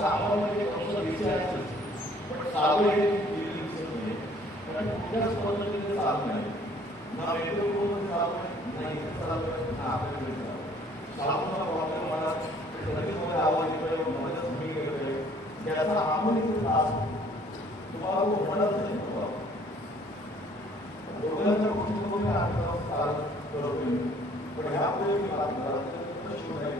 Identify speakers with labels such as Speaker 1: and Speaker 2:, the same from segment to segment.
Speaker 1: साबण साबण कारण तुझ्या स्वतःचे साबण आहे ना मेट्रोपोलमध्ये साबण नाही साबण ना आपल्याकडे साबणाचा प्रॉब्लेम मला शरीरामध्ये आवाज़ येतोय मनाच्या भूमी येतोय याचा आपण इथे त्रास तुम्हाला होणार नाही दोघांच्या गोष्टी तुम्ही आठ तास करतो पण ह्यापुढे मी बात करत शिवराय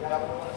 Speaker 1: Gracias.